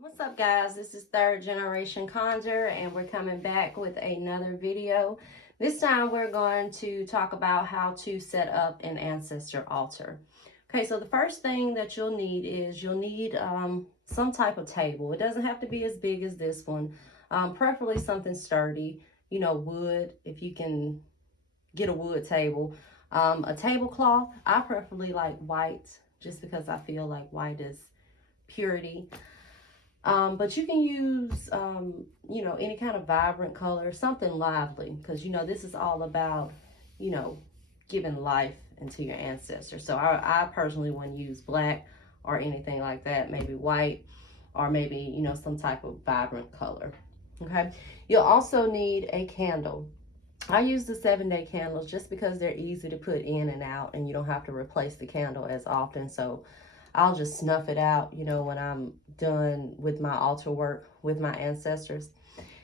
What's up, guys? This is third generation Conjure, and we're coming back with another video. This time we're going to talk about how to set up an ancestor altar. Okay, so the first thing that you'll need is some type of table. It doesn't have to be as big as this one, preferably something sturdy, wood, if you can get a wood table. A tablecloth, I preferably like white just because I feel like white is purity. But you can use, any kind of vibrant color, something lively, because, this is all about, you know, giving life into your ancestors. So I personally wouldn't use black or anything like that, maybe white or maybe, some type of vibrant color. Okay. You'll also need a candle. I use the 7-day candles just because they're easy to put in and out and you don't have to replace the candle as often. So I'll just snuff it out, when I'm done with my altar work with my ancestors.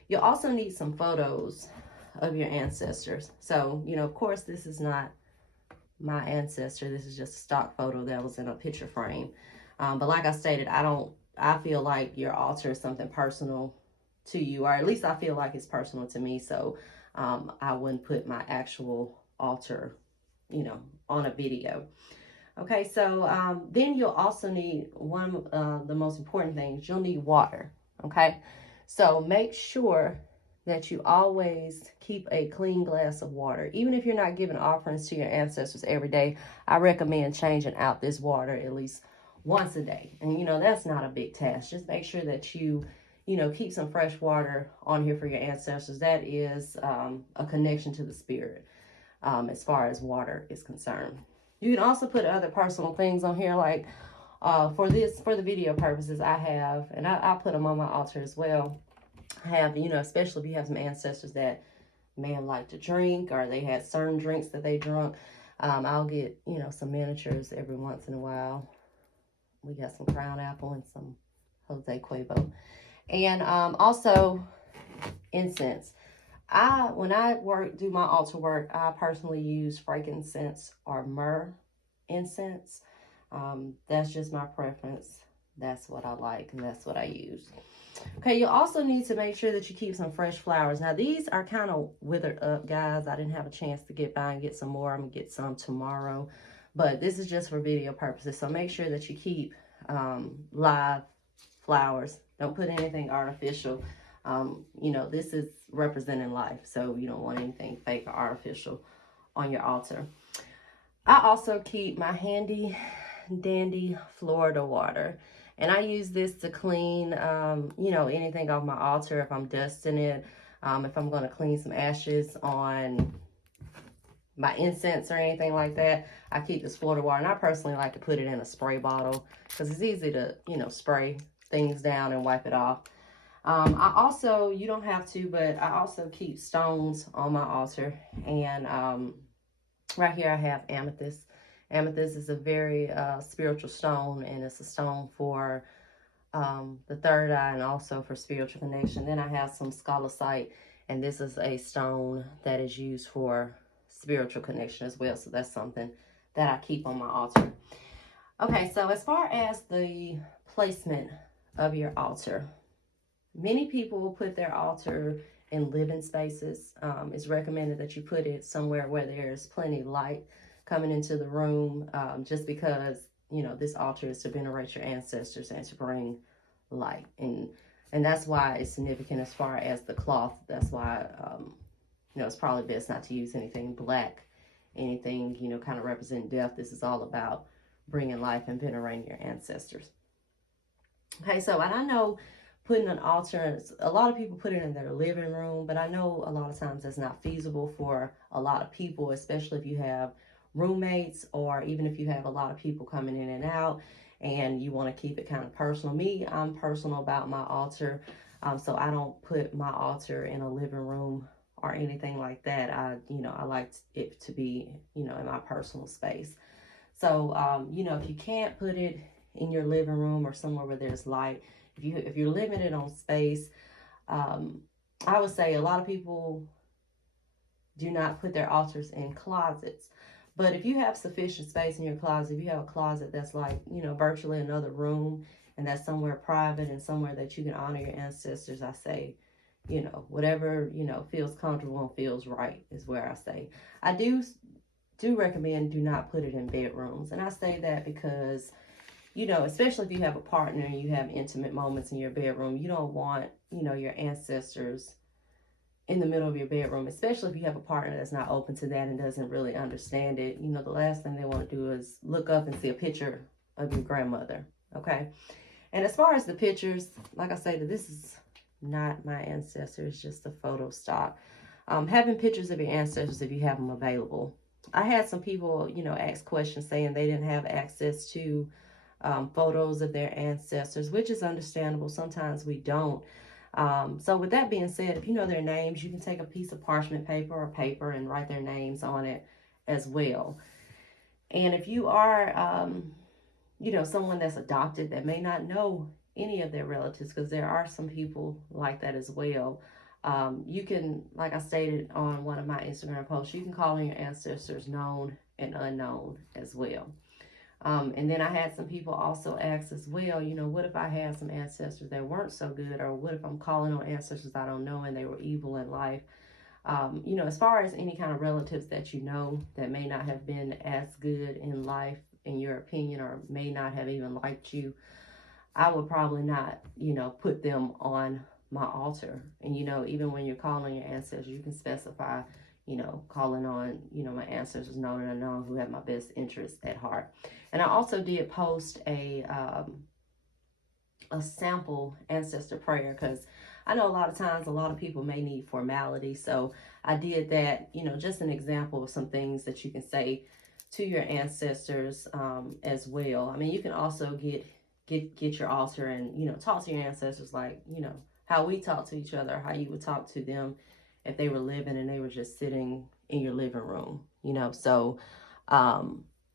You'll also need some photos of your ancestors. So, of course, this is not my ancestor. This is just a stock photo that was in a picture frame. But like I stated, I feel like your altar is something personal to you, or at least I feel like it's personal to me. So I wouldn't put my actual altar, on a video. Okay, so then you'll also need one of the most important things. You'll need water, okay? So make sure that you always keep a clean glass of water. Even if you're not giving offerings to your ancestors every day, I recommend changing out this water at least once a day. And, that's not a big task. Just make sure that you keep some fresh water on here for your ancestors. That is a connection to the spirit as far as water is concerned. You can also put other personal things on here, like for the video purposes, I have, and I put them on my altar as well. I have, especially if you have some ancestors that may have liked to drink or they had certain drinks that they drunk. I'll get, some miniatures every once in a while. We got some Crown Apple and some Jose Cuervo. And also incense. When I do my altar work, I personally use frankincense or myrrh incense. That's just my preference. That's what I like, and that's what I use. Okay, you also need to make sure that you keep some fresh flowers. Now, these are kind of withered up, guys. I didn't have a chance to get by and get some more. I'm going to get some tomorrow. But this is just for video purposes. So make sure that you keep live flowers. Don't put anything artificial. This is representing life, so you don't want anything fake or artificial on your altar. I also keep my handy dandy Florida water, and I use this to clean, anything off my altar if I'm dusting it, if I'm going to clean some ashes on my incense or anything like that. I keep this Florida water, and I personally like to put it in a spray bottle because it's easy to, spray things down and wipe it off. I also, you don't have to, but I also keep stones on my altar. And right here I have amethyst. Amethyst is a very spiritual stone, and it's a stone for the third eye and also for spiritual connection. Then I have some scalicite, and this is a stone that is used for spiritual connection as well. So that's something that I keep on my altar. Okay, so as far as the placement of your altar, many people will put their altar in living spaces. It's recommended that you put it somewhere where there's plenty of light coming into the room, just because, this altar is to venerate your ancestors and to bring light. And that's why it's significant as far as the cloth. That's why, it's probably best not to use anything black, anything, kind of represent death. This is all about bringing life and venerating your ancestors. Okay, so, and I know putting an altar, a lot of people put it in their living room, but I know a lot of times that's not feasible for a lot of people, especially if you have roommates or even if you have a lot of people coming in and out and you want to keep it kind of personal. Me, I'm personal about my altar, so I don't put my altar in a living room or anything like that. I like it to be, in my personal space. So, if you can't put it in your living room or somewhere where there's light, if you're limited on space, I would say a lot of people do not put their altars in closets. But if you have sufficient space in your closet, if you have a closet that's like, virtually another room, and that's somewhere private and somewhere that you can honor your ancestors, I say, you know, whatever, you know, feels comfortable and feels right is where I say. I do recommend do not put it in bedrooms. And I say that because, you know, especially if you have a partner and you have intimate moments in your bedroom, you don't want, you know, your ancestors in the middle of your bedroom, especially if you have a partner that's not open to that and doesn't really understand it. You know, the last thing they want to do is look up and see a picture of your grandmother, okay? And as far as the pictures, like I say, this is not my ancestor, it's just a photo stock. Having pictures of your ancestors if you have them available. I had some people, you know, ask questions saying they didn't have access to photos of their ancestors, which is understandable. Sometimes we don't. So with that being said, if you know their names, you can take a piece of parchment paper or paper and write their names on it as well. And if you are, you know, someone that's adopted that may not know any of their relatives, because there are some people like that as well. You can, like I stated on one of my Instagram posts, you can call in your ancestors known and unknown as well. And then I had some people also ask as well, you know, what if I had some ancestors that weren't so good, or what if I'm calling on ancestors I don't know and they were evil in life? You know, as far as any kind of relatives that you know that may not have been as good in life, in your opinion, or may not have even liked you, I would probably not, you know, put them on my altar. And, you know, even when you're calling your ancestors, you can specify, you know, calling on, you know, my ancestors known and unknown who have my best interests at heart. And I also did post a sample ancestor prayer, because I know a lot of times a lot of people may need formality. So I did that, you know, just an example of some things that you can say to your ancestors as well. I mean, you can also get your altar and, you know, talk to your ancestors like, you know, how we talk to each other, how you would talk to them if they were living and they were just sitting in your living room, you know. So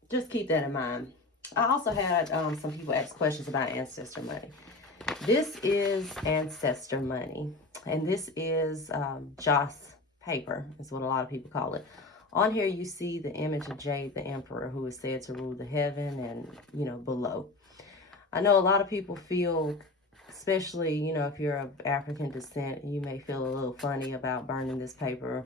just keep that in mind. I also had some people ask questions about ancestor money. This is ancestor money, and this is joss paper, is what a lot of people call it. On here you see the image of Jade the Emperor, who is said to rule the heaven and, you know, below. I know a lot of people feel, especially, you know, if you're of African descent, you may feel a little funny about burning this paper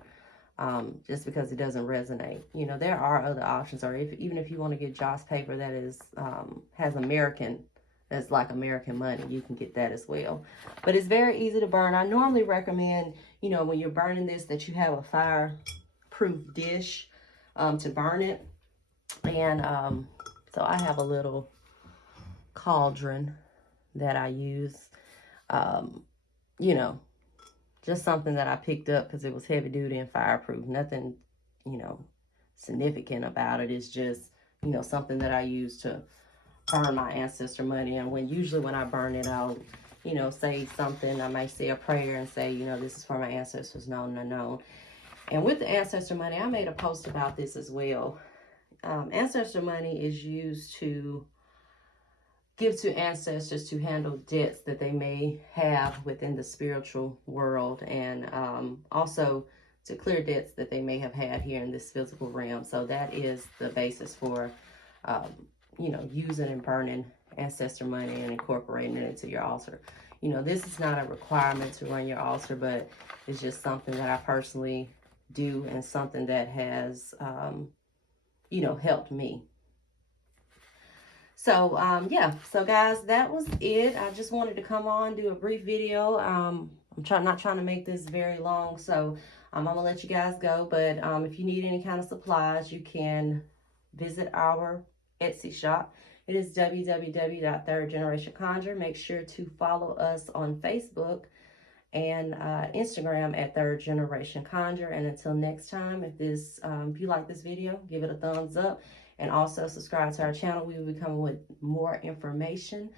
just because it doesn't resonate. You know, there are other options, or even if you want to get joss paper that is has American, that's like American money, you can get that as well. But it's very easy to burn. I normally recommend, you know, when you're burning this, that you have a fireproof dish to burn it. And so I have a little cauldron that I use, you know, just something that I picked up because it was heavy duty and fireproof. Nothing, you know, significant about it. It's just, you know, something that I use to burn my ancestor money. And usually when I burn it, I'll, you know, say something. I might say a prayer and say, you know, this is for my ancestors known and unknown. And with the ancestor money, I made a post about this as well. Ancestor money is used to give to ancestors to handle debts that they may have within the spiritual world, and also to clear debts that they may have had here in this physical realm. So that is the basis for, you know, using and burning ancestor money and incorporating it into your altar. You know, this is not a requirement to run your altar, but it's just something that I personally do and something that has, you know, helped me. So, yeah. So, guys, that was it. I just wanted to come on, do a brief video. I'm not trying to make this very long, so I'm going to let you guys go. But if you need any kind of supplies, you can visit our Etsy shop. It is www.thirdgenerationconjure. Make sure to follow us on Facebook and Instagram at Third Generation Conjure. And until next time, if you like this video, give it a thumbs up. And also subscribe to our channel. We will be coming with more information.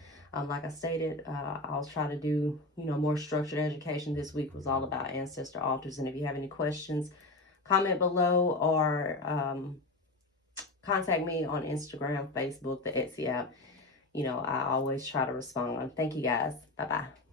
Like I stated, I'll try to do, you know, more structured education. This week was all about ancestor altars. And if you have any questions, comment below, or contact me on Instagram, Facebook, the Etsy app. You know, I always try to respond. Thank you guys. Bye-bye.